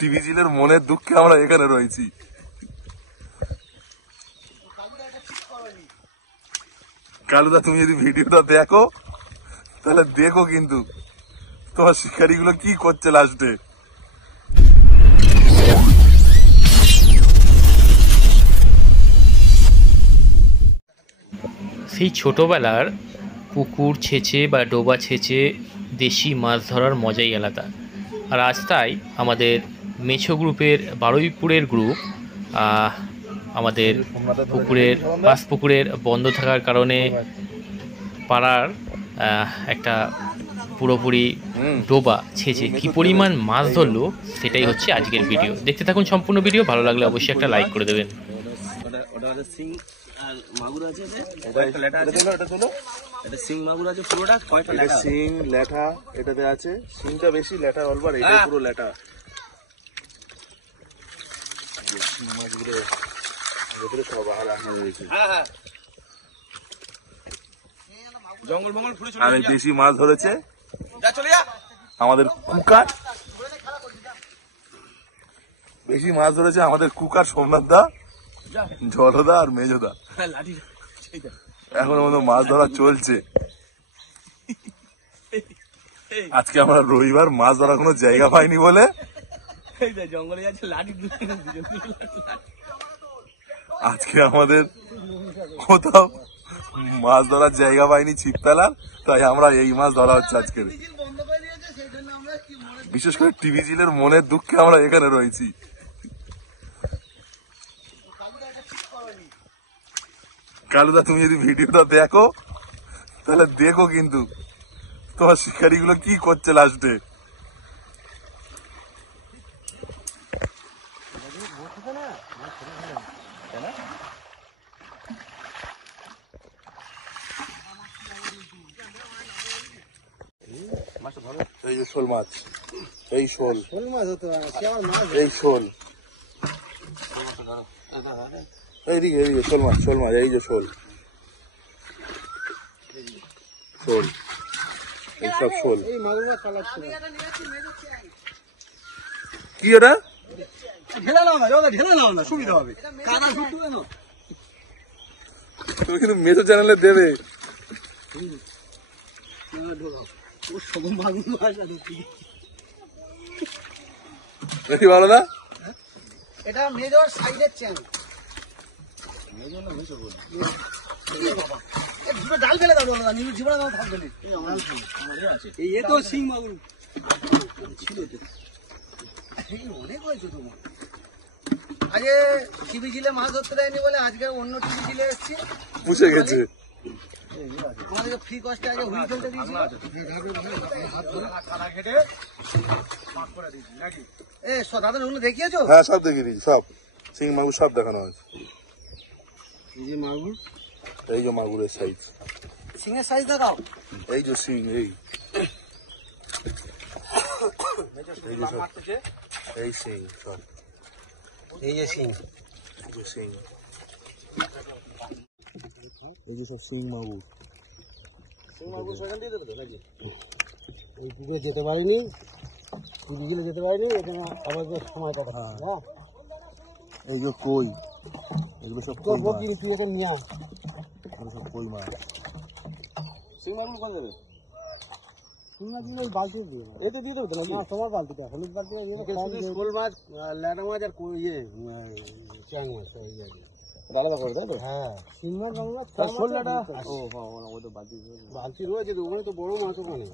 TV জিলের মনের দুঃখে আমরা এখানে রয়েছি। কালুদা, তুমি যদি ভিডিওটা দেখো তাহলে দেখো কিন্তু তোমার শিকারীগুলো কি করছে লাস্টে। সেই ছোটোবেলার পুকুর ছেঁচে বা ডোবা ছেঁচে দেশি মাছ ধরার মজাই আলাদা। আর আজ তাই আমাদের মেছো গ্রুপের বারুইপুরের গ্রুপ আমাদের পুকুরের পুকুরের বন্ধ থাকার কারণে পাড়ার একটা পুরোপুরি ডোবা ছেঁচে কী পরিমাণ মাছ ধরলো সেটাই হচ্ছে আজকের ভিডিও। দেখতে থাকুন সম্পূর্ণ ভিডিও, ভালো লাগলে অবশ্যই একটা লাইক করে দেবেন। মাগুর আছে, এটা সিং মাগুর আছে পুরোটা, কয়টা লেটা সিং লেঠা এটাতে আছে, সিংটা বেশি লেঠা অল্প, আর এটা পুরো লেঠা। জঙ্গল মঙ্গল আর এই দেশি মাছ ধরেছে আমাদের কুকার, বেশি মাছ ধরেছে আমাদের কুকার, সোমনাথ দা, জলদা আর মেজদা। এখনো মতো মাছ ধরা চলছে। আজকে আমরা রবিবার, মাছ ধরার কোনো জায়গা পাইনি বলে জঙ্গলে যাচ্ছে লাঠি, আজকে আমাদের কোথাও মাছ ধরার জায়গা পাইনি ছিপতলার, তাই আমরা এই মাছ ধরা হচ্ছে আজকে। বিশেষ করে টিভি জিলের মনের দুঃখে আমরা এখানে রয়েছি। কালুদা, তুমি যদি ভিডিওটা দেখো তাহলে দেখো কিন্তু তোমার শিকারীগুলো কি করছে লাস্টে। এই যে শোল মাছ, এই শোল মাছ হতো, এই শোল, এইদিকে এইদিকে শোল মাছ, শোল মাছ, এই যে শোল, শোল, এইসব শোল। কি ওটা? ঢেলে নাও না, ঢেলে নাও না, সুবিধা হবে। কাদা শুট তুলে নাও। তুমি কিন্তু মেছো চ্যানেলে দেবে। দেখি ভালো না, এটা মেজর সাইডের চ্যানেল। ডাল ফেলে দাও, জীবনে থাকবে না। এই তো সিং মাগুর অনেক হয়েছে তোমার। আজকে টিভি জিলে মাছ ধরতে দেয়নি বলে আজকে অন্য টিভি জিলে এসছি, বুঝে গেছে। আমাদেরকে ফ্রি কস্টে আগে হুইল ফেলতে দিয়েছিল। দাদা ওগুলো দেখিয়েছো? হ্যাঁ, সব দেখিয়ে দিয়েছি, সব সিং মাগুর সব দেখানো হয়েছে। এই যে মাগুর, এই যে মাগুরের সাইজ, সিংয়ের সাইজ দেখাও। এই যে সিং, এই এই সিং সব, এই যে সিং, এই যে সিং, এই যে সব সিং মাগুর। সেখান দিয়ে দেবে নাকি? এই দিকে যেতে পারিনি, দিকে যেতে পারিনি, এখানে আবার সময় কথা। এই যে কই, এগুলো সব কই মাছ, নিয়ে সব কই মাছ। সিং মাগুর কোন যাবে? সিং মাগুর ওই বালতি দিয়ে, এতে দিয়ে দেবে নাকি? তোমার বালতিটা, হলুদ বালতি। শোল মাছ, ল্যাটা মাছ আর ইয়ে চ্যাং মাছ আলাদা করে, তাই তো? হ্যাঁ, শিং মাছ, শোলটা বালতি রয়েছে তো, ওখানে তো বড় মাছ, ওখানে